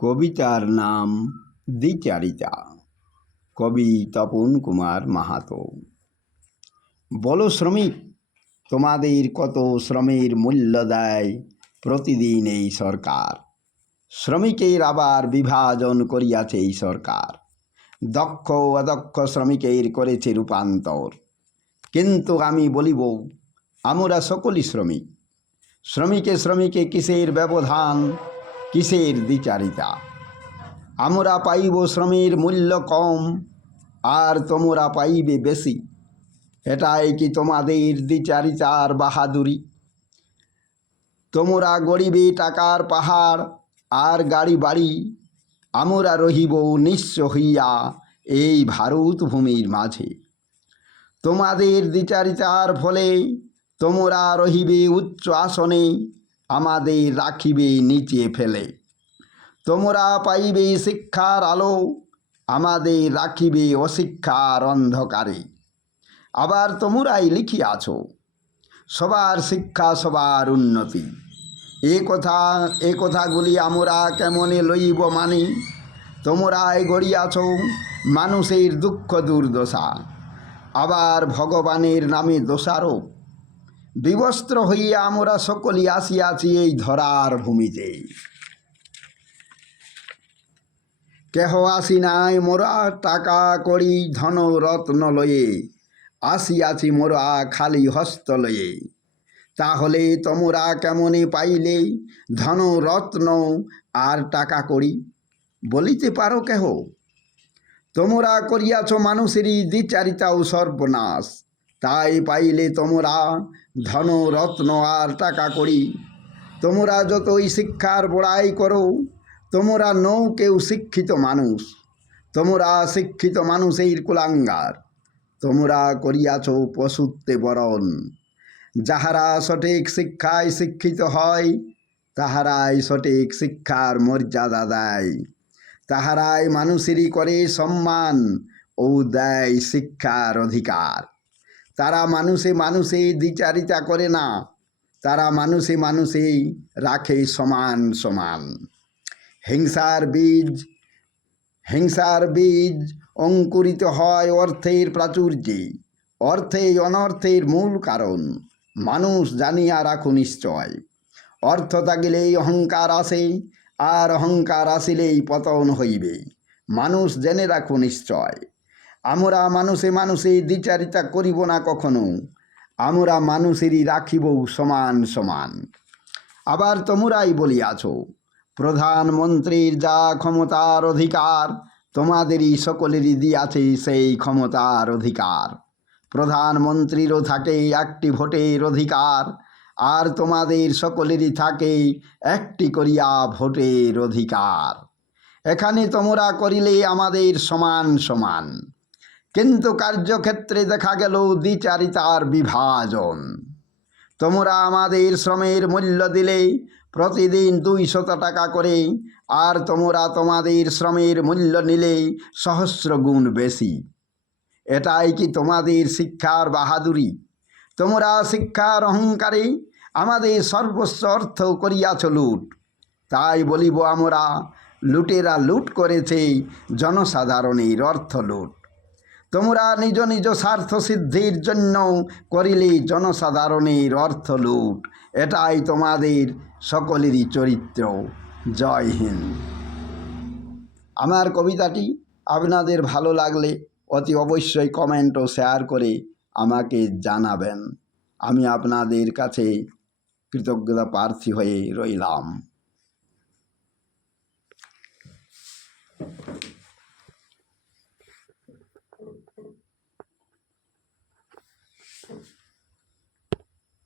কবিতার নাম দ্বিচারিতা। কবি তপন কুমার মাহাতো। বলো শ্রমিক, তোমাদের কত শ্রমের মূল্য দেয় প্রতিদিন এই সরকার। শ্রমিকের আবার বিভাজন করিয়াছে এই সরকার। দক্ষ অদক্ষ শ্রমিকের করেছে রূপান্তর। কিন্তু আমি বলিব, আমরা সকলই শ্রমিক। শ্রমিকে শ্রমিকে কিসের ব্যবধান, কিসের দ্বিচারিতা? আমরা পাইব শ্রমের মূল্য কম, আর তোমরা পাইবে বেশি। এটাই কি তোমাদের দ্বিচারিতার বাহাদুরি? তোমরা গড়িবে টাকার পাহাড় আর গাড়ি বাড়ি, আমরা রহিব নিঃস্ব হইয়া এই ভারত ভূমির মাঝে। তোমাদের দ্বিচারিতার ফলে তোমরা রহিবে উচ্চ আসনে, আমাদের রাখিবে নিচে ফেলে। তোমরা পাইবে শিক্ষার আলো, আমাদের রাখিবে অশিক্ষার অন্ধকারে। আবার তোমরাই লিখিয়াছ, সবার শিক্ষা সবার উন্নতি। এ কথাগুলি আমরা কেমনে লইব মানি? তোমরাই গড়িয়াছ মানুষের দুঃখ দুর্দশা, আবার ভগবানের নামে দোষারোপ। বিবস্ত্র হইয়া আমরা সকলেই আসিয়াছি এই ধরার ভূমিতে। কেহ আসি নাই মোরা টাকা কড়ি ধন রত্ন লয়ে, আসিয়াছি মোরা খালি হস্ত লয়ে। তাহলে তোমরা কেমনে পাইলে ধন রত্ন আর টাকা কড়ি? বলিতে পারো কেহ? তোমরা করিয়াছ মানুষেরই দ্বিচারিতা ও সর্বনাশ, তাই পাইলে তোমরা ধন রত্ন আর টাকা কড়ি। তোমরা যতই শিক্ষার বড়াই করো, তোমরা নও কেউ শিক্ষিত মানুষ। তোমরা শিক্ষিত মানুষের কুলাঙ্গার। তোমরা করিয়াছ পশুত্বে বরণ। যাহারা সঠিক শিক্ষায় শিক্ষিত হয়, তাহারাই সঠিক শিক্ষার মর্যাদা দেয়। তাহারাই মানুষেরই করে সম্মান ও দেয় শিক্ষার অধিকার। তারা মানুষে মানুষে দ্বিচারিতা করে না, তারা মানুষে মানুষেই রাখে সমান সমান। হিংসার বীজ অঙ্কুরিত হয় অর্থের প্রাচুর্যে। অর্থেই অনর্থের মূল কারণ, মানুষ জানিয়া রাখো নিশ্চয়। অর্থ থাকিলেই অহংকার আসে, আর অহংকার আসিলেই পতন হইবে। মানুষ জেনে রাখো নিশ্চয়। আমরা মানুষে মানুষে দ্বিচারিতা করিব না কখনো, আমরা মানুষেরই রাখিব সমান সমান। আবার তোমরাই বলিয়াছ, প্রধানমন্ত্রীর যা ক্ষমতার অধিকার, তোমাদেরই সকলেরই দিয়াছে সেই ক্ষমতার অধিকার। প্রধানমন্ত্রীরও থাকে একটি ভোটের অধিকার, আর তোমাদের সকলেরই থাকে একটি করিয়া ভোটের অধিকার। এখানে তোমরা করিলে আমাদের সমান সমান, কিন্তু কার্যক্ষেত্রে দেখা গেল দ্বিচারিতার বিভাজন। তোমরা আমাদের শ্রমের মূল্য দিলে প্রতিদিন 200 টাকা করে, আর তোমরা তোমাদের শ্রমের মূল্য নিলে সহস্র গুণ বেশি। এটাই কি তোমাদের শিক্ষার বাহাদুরি? তোমরা শিক্ষার অহংকারে আমাদের সর্বস্ব অর্থ করিয়াছ লুট। তাই বলিব আমরা, লুটেরা লুট করেছে জনসাধারণের অর্থ লুট। তোমরা নিজ নিজ স্বার্থ সিদ্ধির জন্য করিলে জনসাধারণের অর্থ লুট। এটাই তোমাদের সকলেরই চরিত্র। জয় হিন্দ। আমার কবিতাটি আপনাদের ভালো লাগলে অতি অবশ্যই কমেন্ট ও শেয়ার করে আমাকে জানাবেন। আমি আপনাদের কাছে কৃতজ্ঞতা প্রার্থী হয়ে রইলাম।